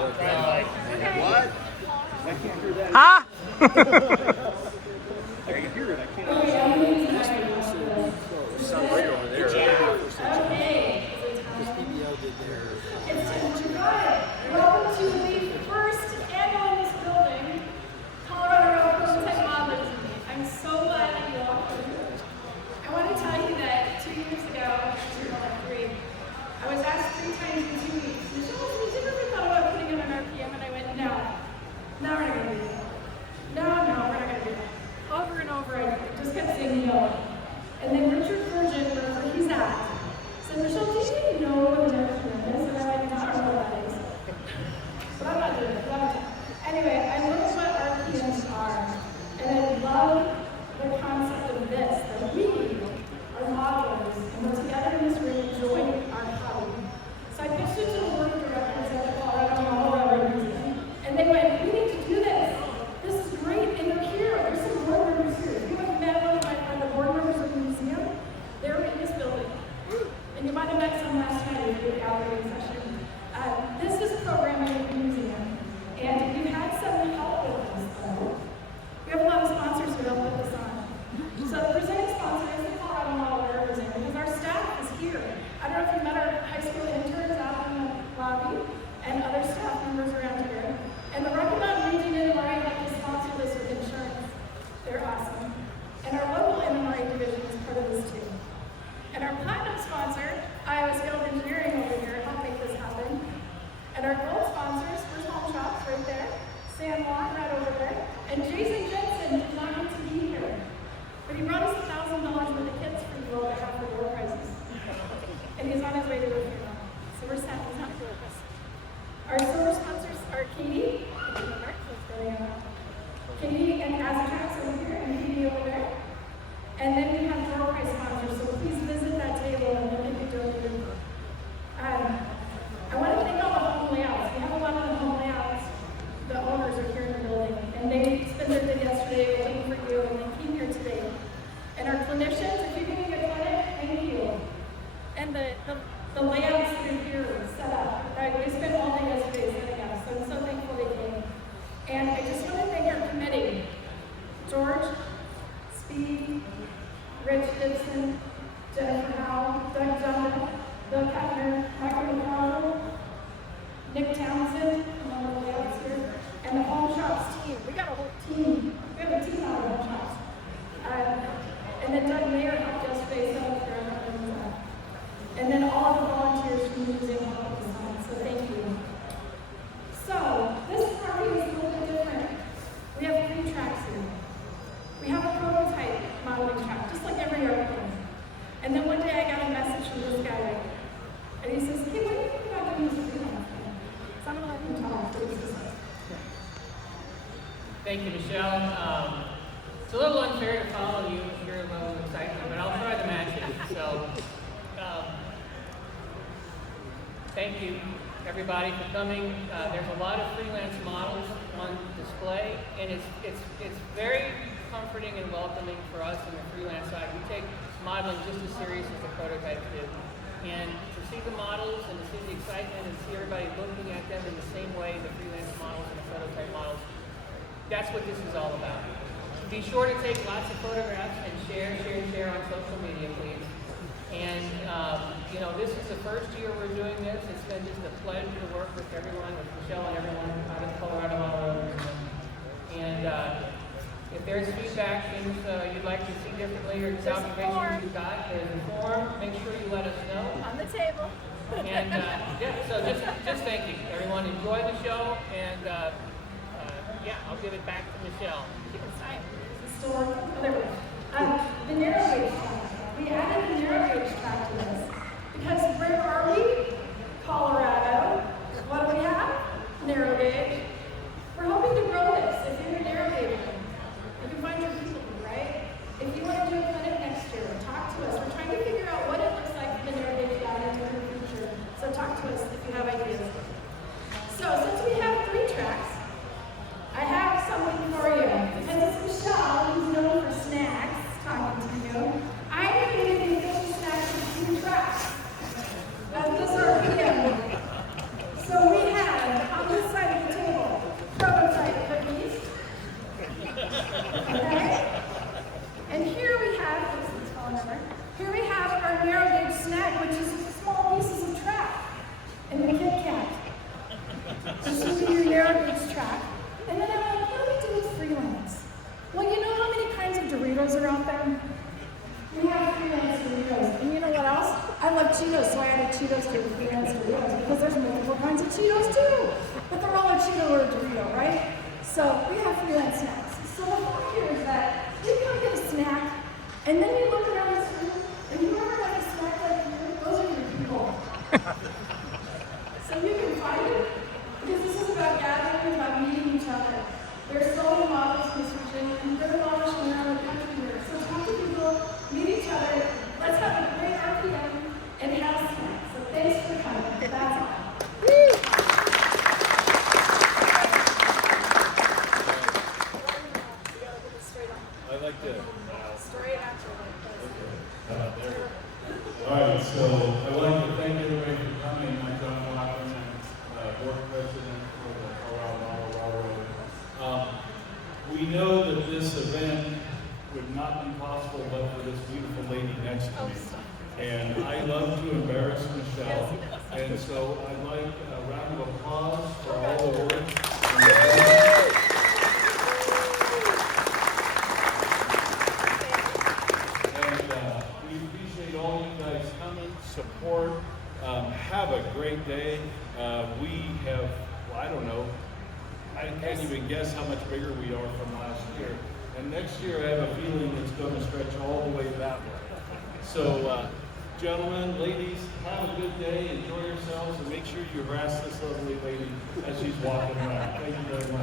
What? I can't hear that. Huh? I can hear it. I can't see it. You sound great over there. Okay. Because PBL did their. Welcome to the first annual in this building, Colorado Prototype Modelers Meeting. I'm so glad that you all came. I want to tell you that 2 years ago, 3, I was asked 3 times in 2 weeks, Michelle, have you ever thought about putting in an RPM? And I went, no, we're not going to do that. No, we're not going to do that. Over and over, I just kept saying no. And then Richard Virgin, wherever he's at, said, Michelle, do you even know what an RPM is? And I'm like, no, I don't know what that is. But I'm not doing it. Anyway, I looked what RPMs are, and I love the concept of this, that we are modelers, and we're together in this room enjoying our hobby. So I pitched it to the board of directors at the Colorado Model Railroad Museum, and they went, we need to do this. This is great, and they're here. There's some board members here. If you haven't met one of the board members of the museum, they're in this building. And you might have met some last night at the gallery session. This is programming at the museum, and we've had some help with this, though. We have a lot of sponsors who help put this on. So the presenting sponsor is the Colorado Model Railroad Museum, because our staff is here. I don't know if you met our high school interns out in the lobby, and other staff members around here. And the Rocky Mountain Region NMRA had to sponsor this with insurance. They're awesome. And our local NMRA division is part of this too. And our platinum sponsor, Iowa Skilled Engineering over here, helped make this happen. And our gold sponsors, First Home Shops right there, San Juan right over there, and Jason Jensen did not get to be here. But he brought us $1,000 worth of kits for you all to have for door prizes. And he's on his way to the funeral. So we're sad he's not here with us. Our silver sponsors are Katie, Katie and Aztrax over here, and Katie over there. And then we have door prize sponsors, so please visit that table and look at the donation. I want to thank all the home layouts. We have a lot of the home layouts. The owners are here in the building, and they spent their day yesterday waiting for you, and they came here today. And our clinicians, if you're doing a clinic, thank you. And the layouts that are here set up. We spent all day yesterday setting up, so I'm so thankful they came. And I just want to thank our committee, George, Speed, Rich Gibson, Jennifer Howell, Doug John, Bill Kettner, Michael McConnell, Nick Townsend, among the layouts here, and the Home Shops team. We got a whole team. We have a team out of Home Shops. And then Doug Mayer helped yesterday set up their and then all of the volunteers from the museum helped us on, so thank you. So, this party is a little bit different. We have 3 tracks here. We have a prototype modeling track, just like every airplane. And then one day I got a message from this guy, and he says, hey, what do you think about doing this freelance thing? So I'm going to let him talk. Thank you, Michelle. It's a little unfair to follow you with your level of excitement, but I'll try to match it. So, thank you, everybody, for coming. There's a lot of freelance models on display, and it's very comforting and welcoming for us on the freelance side. We take modeling just as serious as the prototypes do. And to see the models and to see the excitement and see everybody looking at them in the same way the freelance models and the prototype models, that's what this is all about. Be sure to take lots of photographs and share on social media, please. And, this is the first year we're doing this. It's been just a pleasure to work with everyone, with Michelle and everyone out of Colorado Model. And if there's feedback, things you'd like to see differently, or observations you've got, there's a form. Make sure you let us know. On the table. And, so just thank you. Everyone enjoy the show, and, I'll give it back to Michelle. The narrow gauge track. We added the narrow gauge track to this because where are we? Colorado. What do we have? Narrow gauge. We're hoping to grow this. If you're a narrow gauge, you can find your people, right? If you want to do a clinic next year, talk to us. We're trying to figure out what it looks like for the narrow gauge down into the future. So talk to us if you have ideas. So since we have 3 tracks, I have something for you. Because it's Michelle, who's known for snacks, talking to you. I created these snacks with 2 tracks. That's this RPM. So we have on the side. but they're all a Cheeto or a Dorito, right? So we have freelance snacks. So the thought here is that you come get a snack, and then you look around this room, and you ever have a snack like here? Those are your people. So you can find it, because this is about gathering, about meeting each other. There's so many models in this region, and there are models from around the country here. So talk to people, meet each other, let's have a great RPM, and have snacks. So thanks for coming. That's all. I like that. Straight after All right, so I would like to thank everybody for coming. I'm John Watson, I'm board president for the Colorado Railroad. We know that this event would not be possible but for this beautiful lady next to me. And I love to embarrass Michelle. And so I'd like a round of applause for all the work. We appreciate all you guys coming, support. Have a great day. We have, well, I don't know, I can't even guess how much bigger we are from last year. And next year I have a feeling it's going to stretch all the way that way. So, gentlemen, ladies, have a good day, enjoy yourselves, and make sure you harass this lovely lady as she's walking around. Thank you very much.